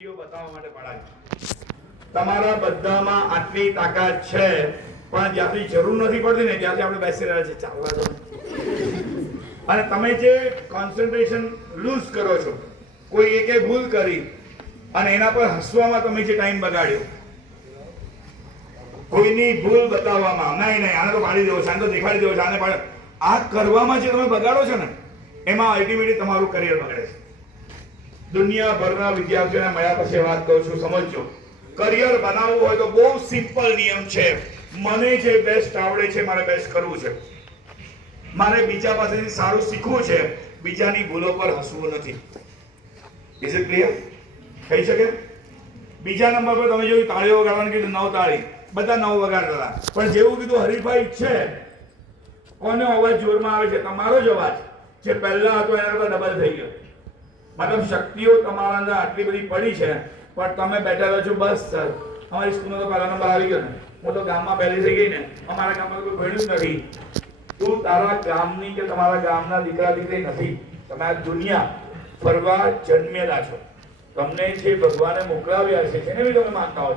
બતાવવા માટે પડાય. તમારા બધામાં આટલી તાકાત છે, પણ જ્યાંથી જરૂર નથી પડતી ને ત્યાંથી આપણે બેસી રહ્યા છીએ ચાલવા દો. અને તમે જે કોન્સન્ટ્રેશન લૂઝ કરો છો, કોઈ એકે ભૂલ કરી અને એના પર હસવામાં તમે જે ટાઈમ બગાડ્યો, કોઈની ભૂલ બતાવવામાં, નહીં આને તો પાડી દેવો છે, આને તો દેખાડી દેવો છે, આને પાડ, આ કરવામાં જે તમે બગાડો છો ને, એમાં અલ્ટિમેટલી તમારું કરિયર બગડે છે. દુનિયાભરના વિદ્યાર્થીઓને મળ્યા પછી વાત કહું છું, સમજજો. કરિયર બનાવવું હોય તો બહુ સિમ્પલ નિયમ છે. મને જે બેસ્ટ આવડે છે મારે બેસ્ટ કરવું છે, મારે બીજા પાસેથી સારું શીખવું છે, બીજાની ભૂલો પર હસવું નથી. Is it clear? કહી શકે? બીજા નંબર પર તમે જોયું તાળીઓ વગાડવાનું કીધું, 9 તાળી, બધા 9 વગાડતા, પણ જેવું કીધું હરીફાઈ છે, કોનો અવાજ જોરમાં આવે છે? તમારો જ અવાજ. જે પહેલા હતો એના કરતા ડબલ થઈ ગયો. મતલબ શક્તિઓ તમારા અંદર આટલી બધી પડી છે, પણ તમે બેઠા રહો છો બસ સર અમારી સ્કૂલમાં તો પહેલા નંબર આવી ગયો ને, હું તો ગામમાં પહેલી થઈ ગઈ ને, અમારા ગામમાં કોઈ ભણ્યું નથી. તું તારા ગામની કે તમારા ગામના દીકરા દીકરી નથી. તમે આ દુનિયા ફરવા જન્મેલા છો. તમને જે ભગવાને મોકલાવ્યા છે, જેને બી તમે માનતા હો,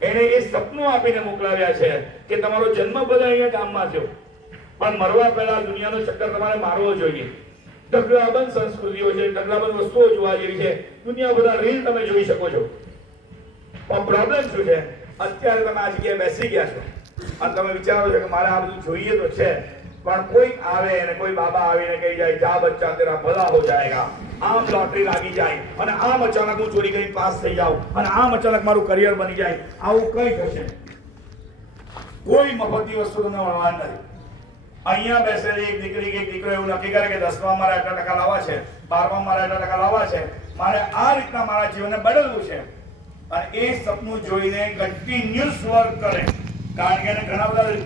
એને એ સપનું આપીને મોકલાવ્યા છે કે તમારો જન્મ બધા અહીંયા ગામમાં થયો, પણ મરવા પહેલા દુનિયાનો ચક્કર તમારે મારવો જોઈએ. ઢગલાબંધ સંસ્કૃતિઓ છે, ઢગલાબંધ વસ્તુઓ જોવા જેવી છે, દુનિયા બધા રીલ તમે જોઈ શકો છો. પણ પ્રોબ્લેમ શું છે? અત્યારે તમે આ જગ્યાએ બેસી ગયા છો અને તમે વિચારો છો કે મારે આ બધું જોઈએ તો છે, પણ કોઈ આવે અને કોઈ બાબા આવીને કહી જાય, જા બચ્ચા તેરા ભલા હો જાયગા, આમ લોટરી લાગી જાય અને આમ અચાનક હું ચોરી કરીને પાસ થઈ જાઉં અને આમ અચાનક મારું કરિયર બની જાય, આવું કઈ થશે? કોઈ મફતની વસ્તુ તમને મળવાની નથી. અહીંયા બેસેલી એક દીકરી કે એક દીકરો એવું નક્કી કરે કે 10માં મારે આટલા ટકા લાવવા છે, 12માં મારે આટલા ટકા લાવવા છે, મારે આ રીતના મારા જીવનને બદલવું છે, અને એ સપનું જોઈને કન્ટિન્યુઅસ વર્ક કરે. કારણ કે એને ઘણા બધા